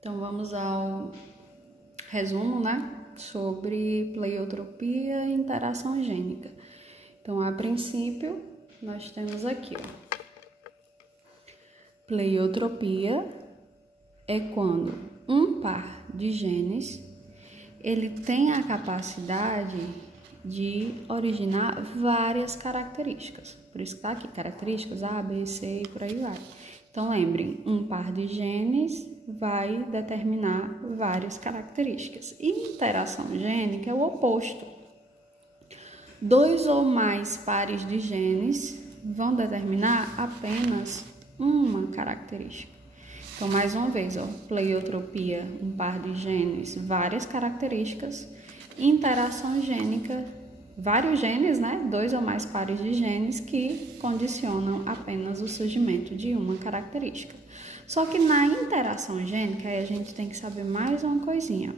Então, vamos ao resumo, né, sobre pleiotropia e interação gênica. Então, a princípio, nós temos aqui, ó, pleiotropia é quando um par de genes, ele tem a capacidade de originar várias características. Por isso que tá aqui, características A, B, C e por aí vai. Então, lembrem, um par de genes vai determinar várias características. E interação gênica é o oposto. Dois ou mais pares de genes vão determinar apenas uma característica. Então, mais uma vez, ó, pleiotropia, um par de genes, várias características. Interação gênica, vários genes, né? Dois ou mais pares de genes que condicionam apenas o surgimento de uma característica. Só que na interação gênica, aí a gente tem que saber mais uma coisinha.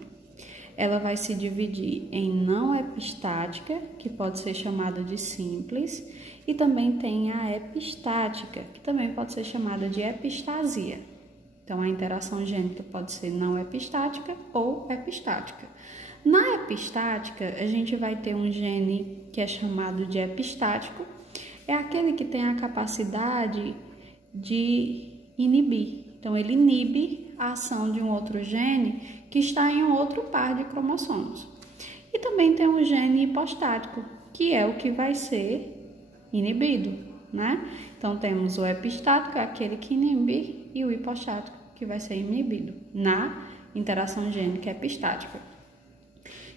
Ela vai se dividir em não epistática, que pode ser chamada de simples, e também tem a epistática, que também pode ser chamada de epistasia. Então, a interação gênica pode ser não epistática ou epistática. Na epistática, a gente vai ter um gene que é chamado de epistático, é aquele que tem a capacidade de inibir. Então, ele inibe a ação de um outro gene que está em um outro par de cromossomos. E também tem um gene hipostático, que é o que vai ser inibido, né? Então, temos o epistático, aquele que inibe, e o hipostático, que vai ser inibido na interação gênica epistática.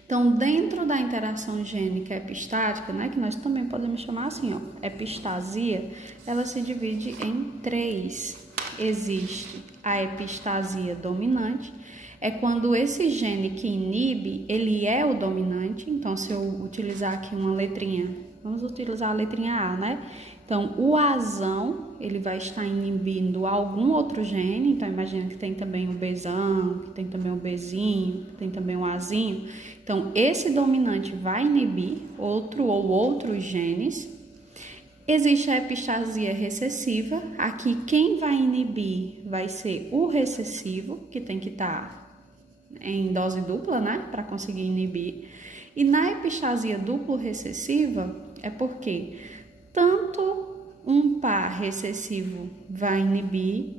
Então, dentro da interação gênica epistática, né, que nós também podemos chamar assim, ó, epistasia, ela se divide em três. Existe a epistasia dominante, é quando esse gene que inibe, ele é o dominante. Então, se eu utilizar aqui uma letrinha, vamos utilizar a letrinha A, né? Então, o Azão, ele vai estar inibindo algum outro gene. Então, imagina que tem também o Bzão, que tem também o Bzinho, que tem também o Azinho. Então, esse dominante vai inibir outro ou outros genes. Existe a epistasia recessiva. Aqui, quem vai inibir vai ser o recessivo, que tem que estar em dose dupla, né, para conseguir inibir. E na epistasia duplo recessiva é porque tanto um par recessivo vai inibir,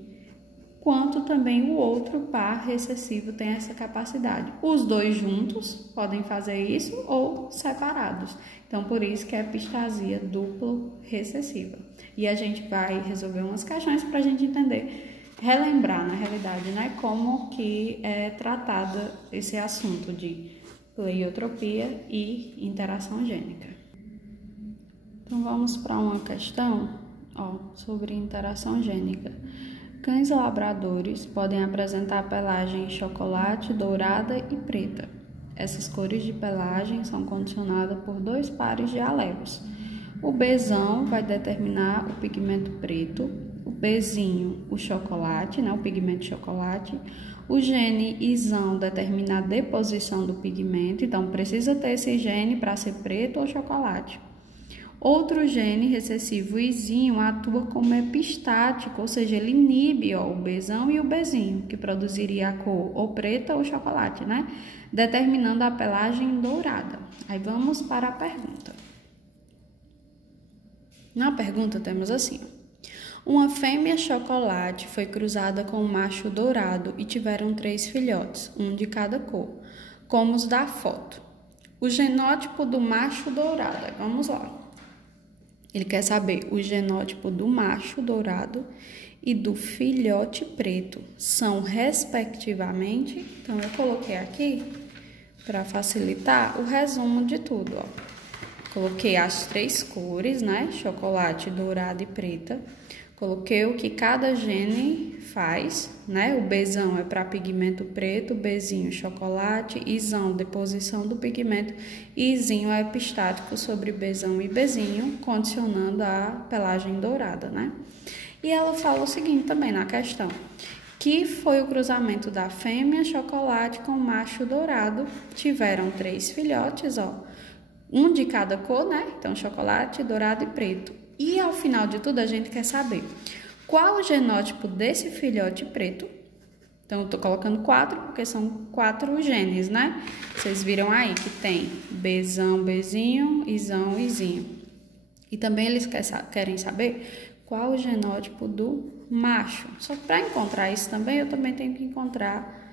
quanto também o outro par recessivo tem essa capacidade. Os dois juntos podem fazer isso ou separados. Então, por isso que é epistasia duplo recessiva. E a gente vai resolver umas questões para a gente entender, relembrar, na realidade, né, como que é tratada esse assunto de pleiotropia e interação gênica. Então, vamos para uma questão, ó, sobre interação gênica. Cães labradores podem apresentar pelagem chocolate, dourada e preta. Essas cores de pelagem são condicionadas por dois pares de alelos. O Bzão vai determinar o pigmento preto, o Bzinho o chocolate, né, o pigmento chocolate. O gene Izão determina a deposição do pigmento, então precisa ter esse gene para ser preto ou chocolate. Outro gene recessivo Izinho atua como epistático, ou seja, ele inibe, ó, o Bzão e o Bzinho, que produziria a cor ou preta ou chocolate, né? Determinando a pelagem dourada. Aí vamos para a pergunta. Na pergunta temos assim: uma fêmea chocolate foi cruzada com um macho dourado e tiveram 3 filhotes, um de cada cor, como os da foto. O genótipo do macho dourado, vamos lá. Ele quer saber o genótipo do macho dourado e do filhote preto. São, respectivamente, então eu coloquei aqui, para facilitar, o resumo de tudo, ó. Coloquei as 3 cores, né? Chocolate, dourado e preta. Coloquei o que cada gene faz, né? O Bzão é para pigmento preto, Bzinho chocolate, Izão deposição do pigmento e Izinho é epistático sobre Bzão e Bzinho, condicionando a pelagem dourada, né? E ela fala o seguinte também na questão, que foi o cruzamento da fêmea chocolate com o macho dourado, tiveram 3 filhotes, ó, um de cada cor, né? Então, chocolate, dourado e preto. E ao final de tudo, a gente quer saber qual o genótipo desse filhote preto Então, eu tô colocando 4 porque são 4 genes, né? Vocês viram aí que tem Bzão, Bzinho, Izão, Izinho. E também eles querem saber qual o genótipo do macho. Só que para encontrar isso também, eu também tenho que encontrar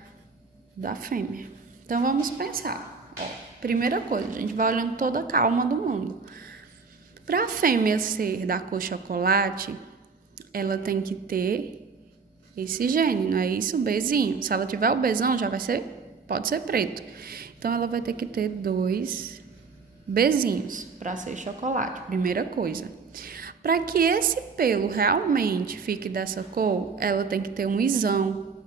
da fêmea. Então, vamos pensar. Ó, primeira coisa, a gente vai olhando toda a calma do mundo. Para a fêmea ser da cor chocolate, ela tem que ter esse gene, não é isso? Bzinho. Se ela tiver o Bzão, já pode ser preto. Então, ela vai ter que ter 2 Bzinhos para ser chocolate, primeira coisa. Para que esse pelo realmente fique dessa cor, ela tem que ter um Izão,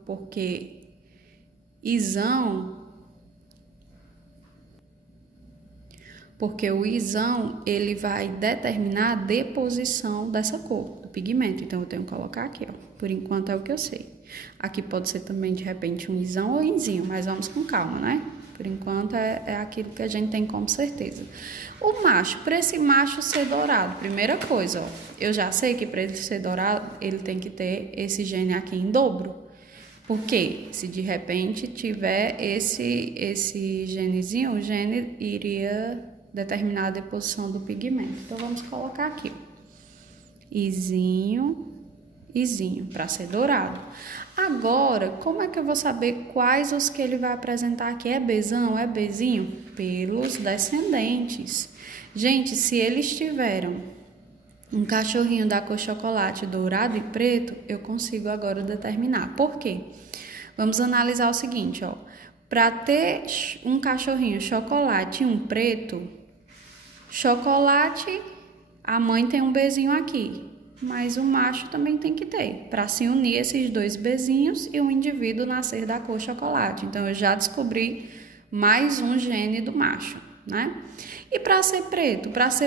porque o Izão, ele vai determinar a deposição dessa cor, do pigmento. Então, eu tenho que colocar aqui, ó. Por enquanto, é o que eu sei. Aqui pode ser também, de repente, um Izão ou Izinho, mas vamos com calma, né? Por enquanto, é aquilo que a gente tem como certeza. O macho, para esse macho ser dourado, primeira coisa, ó. Eu já sei que para ele ser dourado, ele tem que ter esse gene aqui em dobro. Porque se de repente tiver esse genezinho, o gene iria determinar a deposição do pigmento. Então, vamos colocar aqui, Izinho, Izinho, para ser dourado. Agora, como é que eu vou saber quais os que ele vai apresentar aqui? É Bzão, é Bzinho? Pelos descendentes. Gente, se eles tiveram um cachorrinho da cor chocolate dourado e preto, eu consigo agora determinar. Por quê? Vamos analisar o seguinte, ó. Para ter um cachorrinho chocolate e um preto, chocolate, a mãe tem um Bzinho aqui, mas o macho também tem que ter, para se unir esses 2 Bzinhos e o indivíduo nascer da cor chocolate. Então, eu já descobri mais um gene do macho, né? E para ser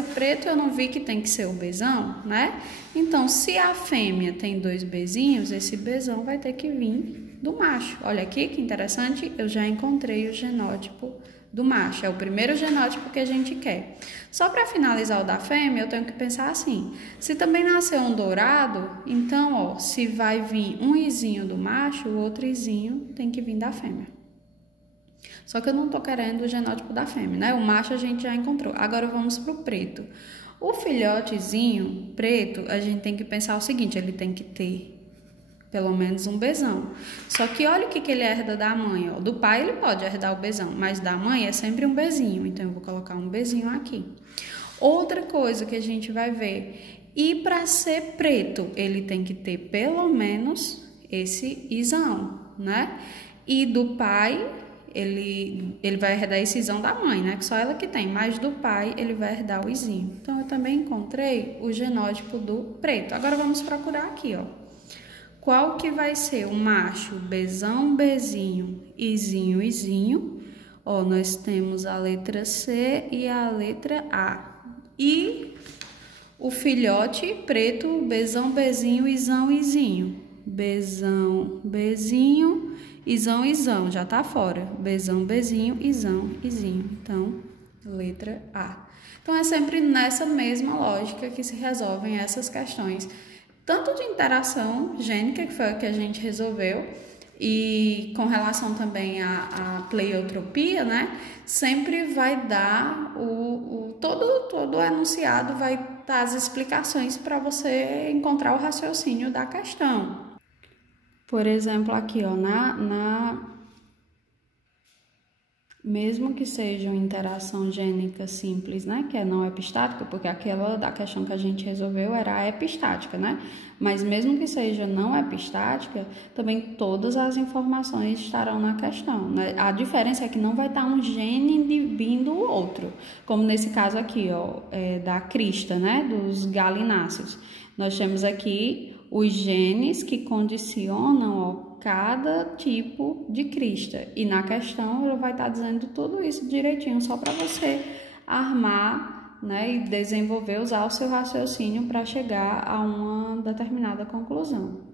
preto eu não vi que tem que ser o Bzão, né? Então, se a fêmea tem 2 Bzinhos, esse Bzão vai ter que vir do macho. Olha aqui que interessante, eu já encontrei o genótipo do macho, é o primeiro genótipo que a gente quer. Só para finalizar o da fêmea, eu tenho que pensar assim, se também nasceu um dourado, então, ó, se vai vir um Izinho do macho, o outro Izinho tem que vir da fêmea. Só que eu não tô querendo o genótipo da fêmea, né? O macho a gente já encontrou. Agora vamos pro preto. O filhotezinho preto, a gente tem que pensar o seguinte, ele tem que ter pelo menos um Bzão. Só que olha o que ele herda da mãe, ó. Do pai ele pode herdar o Bzão, mas da mãe é sempre um Bzinho. Então, eu vou colocar um Bzinho aqui. Outra coisa que a gente vai ver. E para ser preto, ele tem que ter pelo menos esse Izão, né? E do pai, ele vai herdar esse Izão da mãe, né? Que só ela que tem. Mas do pai, ele vai herdar o Izinho. Então, eu também encontrei o genótipo do preto. Agora, vamos procurar aqui, ó. Qual que vai ser o macho? Bzão, Bzinho, Izinho, Izinho. Ó, nós temos a letra C e a letra A. E o filhote preto, Bzão, Bzinho, Izão, Izinho. Bzão, Bzinho, Izão, Izão. Já tá fora. Bzão, Bzinho, Izão, Izinho. Então, letra A. Então, é sempre nessa mesma lógica que se resolvem essas questões. Tanto de interação gênica, que foi o que a gente resolveu, e com relação também à pleiotropia, né? Sempre vai dar todo o enunciado, vai dar as explicações para você encontrar o raciocínio da questão. Por exemplo, aqui, ó, mesmo que seja uma interação gênica simples, né, que é não epistática, porque aquela da questão que a gente resolveu era a epistática, né, mas mesmo que seja não epistática, também todas as informações estarão na questão, né? A diferença é que não vai estar um gene inibindo o outro, como nesse caso aqui, ó, da crista, né, dos galináceos. Nós temos aqui os genes que condicionam, ó, cada tipo de crista. E na questão ele vai estar dizendo tudo isso direitinho, só para você armar, né, e desenvolver, usar o seu raciocínio para chegar a uma determinada conclusão.